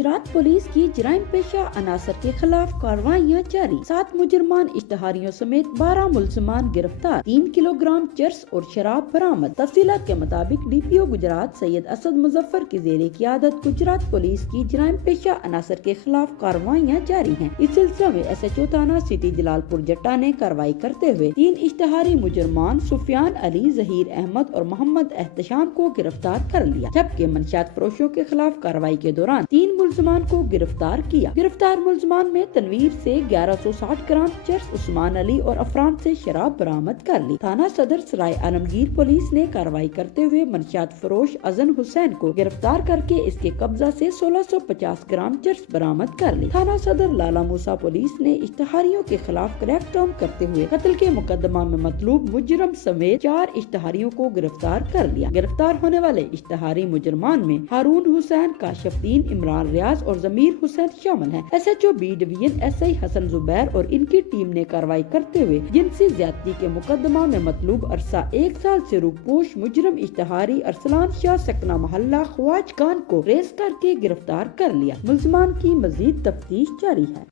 Gujarat police की जराइम पेशा अनासर के खिलाफ कार्रवाइयाँ जारी। 7 मुजरमान इश्तहारियों समेत 12 मुलजमान गिरफ्तार। 3 किलोग्राम चरस और शराब बरामद। तफसीलात के मुताबिक DPO गुजरात सैयद असद मुजफ्फर की ज़ेरे क़ियादत गुजरात पुलिस की जराइम पेशा अनासर के खिलाफ कार्रवाइयाँ जारी हैं। इस सिलसिले में SHO थाना सिटी जलालपुर जट्टा ने कार्रवाई करते हुए 3 इश्तहारी मुजरमान सुफियान अली, जहीर अहमद और मोहम्मद एहतशाम को गिरफ्तार कर लिया, जबकि मंशियात फरोशों के खिलाफ कार्रवाई के दौरान 3 मुलजमान को गिरफ्तार किया। गिरफ्तार मुलजमान में तनवीर से 1160 ग्राम चरस, उस्मान अली और अफरान से शराब बरामद कर ली। थाना सदर सराय आलमगीर पुलिस ने कार्रवाई करते हुए मंशियात फरोश अजन हुसैन को गिरफ्तार करके इसके कब्जा से 1650 ग्राम चरस बरामद कर ली। थाना सदर लाला मूसा पुलिस ने इश्तहारियों के खिलाफ क्रैकडाउन करते हुए कत्ल के मुकदमा में मतलूब मुजरम समेत 4 इश्तहारियों को गिरफ्तार कर लिया। गिरफ्तार होने वाले इश्तहारी मुजरमान में हारून हुसैन, काशिफुद्दीन, इमरान रियाज और जमीर हुसैन शामिल हैं। SHO B division SI Hasan Zubair और इनकी टीम ने कार्रवाई करते हुए जिनसी ज्यादती के मुकदमा में मतलूब अरसा 1 साल से रूपोश मुजरम इश्तहारी अरसलान शाह सकना मोहल्ला ख्वाज खान को रेस करके गिरफ्तार कर लिया। मुलजमान की मजीद तफ्तीश जारी है।